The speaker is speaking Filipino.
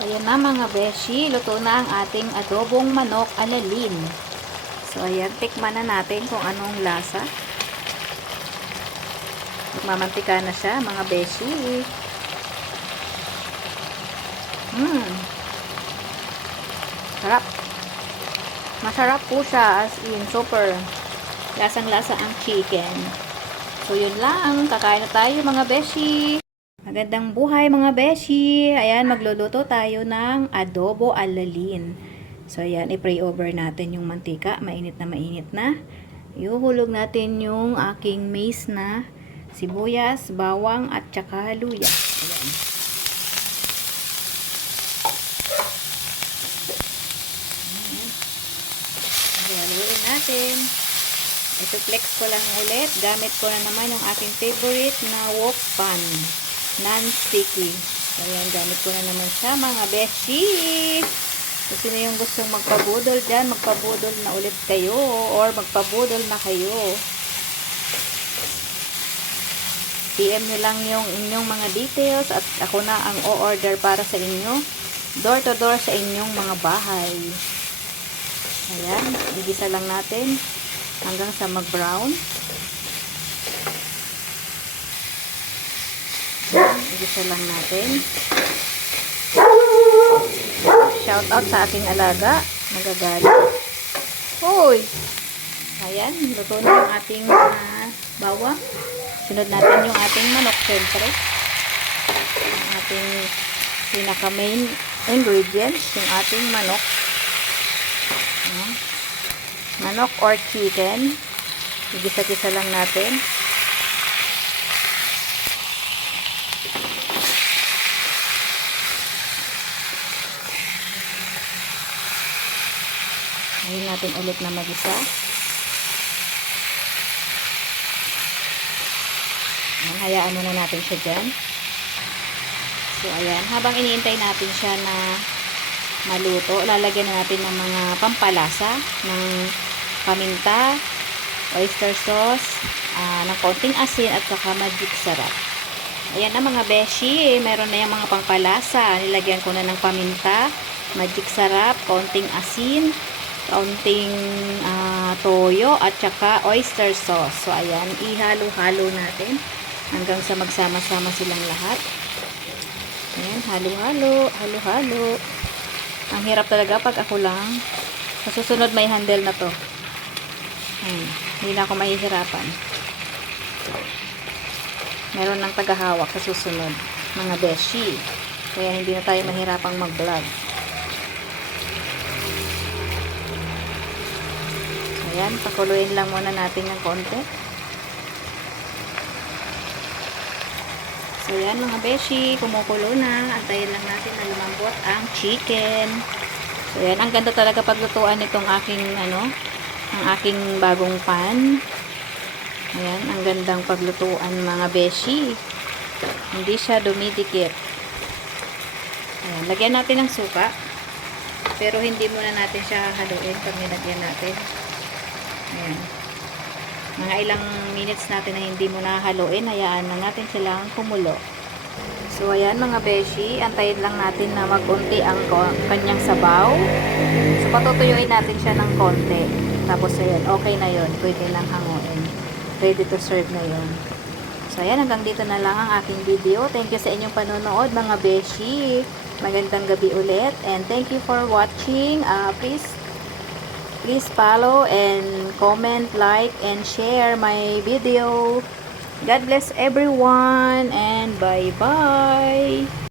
Ayan na mga beshi, luto na ang ating adobong manok alalin. So ayan, tikman na natin kung anong lasa. Magmamantika na siya mga beshi. Mmm. Sarap. Masarap po siya as in super. Lasang-lasa ang chicken. So yun lang, kakain na tayo mga beshi. Magandang buhay mga beshi! Ayan, magluluto tayo ng adobo alalin. So, ayan, i-pray over natin yung mantika. Mainit na mainit na. Ihuhulog natin yung aking maize na sibuyas, bawang, at saka luya. Ayan. Haluin natin. Ito flex ko lang ulit. Gamit ko na naman yung aking favorite na wok pan non-sticky. So, ayan, gamit ko na naman siya, mga beshi. So, sino yung gustong magpabudol dyan, magpabudol na ulit kayo, or magpabudol na kayo. PM nyo lang yung inyong mga details, at ako na ang o-order para sa inyo, door to door sa inyong mga bahay. Ayan, igisa lang natin, hanggang sa mag-brown. Igisa lang natin. Shout out sa aking alaga. Nagagalit. Hoy! Ayan, luto na yung ating uh, bawang. Sunod natin yung ating manok, syempre. Ang ating pinaka main ingredients, yung ating manok. Manok or chicken. Igisa-gisa lang natin. Ngayon natin ulit na mag-isa. Hayaan muna natin siya dyan. So, ayan. Habang iniintay natin siya na maluto, lalagyan na natin ng mga pampalasa ng paminta, oyster sauce, uh, ng konting asin at saka magic sarap. Ayan na mga beshi, meron na yung mga pampalasa. Nilagyan ko na ng paminta, magic sarap, konting asin, kaunting uh, toyo at saka oyster sauce. So, ayan, ihalo-halo natin hanggang sa magsama-sama silang lahat. Ayan, halo-halo, halo-halo. Ang hirap talaga pag ako lang. Sa susunod may handle na to. Ayan, hindi na ako mahihirapan. Meron ng tagahawak sa susunod. Mga beshi. Kaya hindi na tayo mahirapang mag-vlog. Ayan, pakuluin lang muna natin ng konti. So, ayan mga beshi, kumukulo na. Antayin lang natin na lumambot ang chicken. So, ayan, ang ganda talaga paglutuan nitong aking, ano, ang aking bagong pan. Ayan, ang gandang paglutuan mga beshi. Hindi siya dumidikit. Ayan, lagyan natin ng suka. Pero hindi muna natin siya haluin pag nilagyan natin. Ayan. Mga ilang minutes natin na hindi mo haluin, hayaan na natin silang kumulo. So, ayan mga beshi, antayin lang natin na magunti ang kanyang sabaw. So, patutuyuin natin siya ng konti. Tapos, ayan, okay na yon Pwede nang hanguin. Ready to serve na yon So, ayan, hanggang dito na lang ang aking video. Thank you sa inyong panonood mga beshi. Magandang gabi ulit. And thank you for watching. Uh, please please follow and comment, like, and share my video. God bless everyone and bye-bye.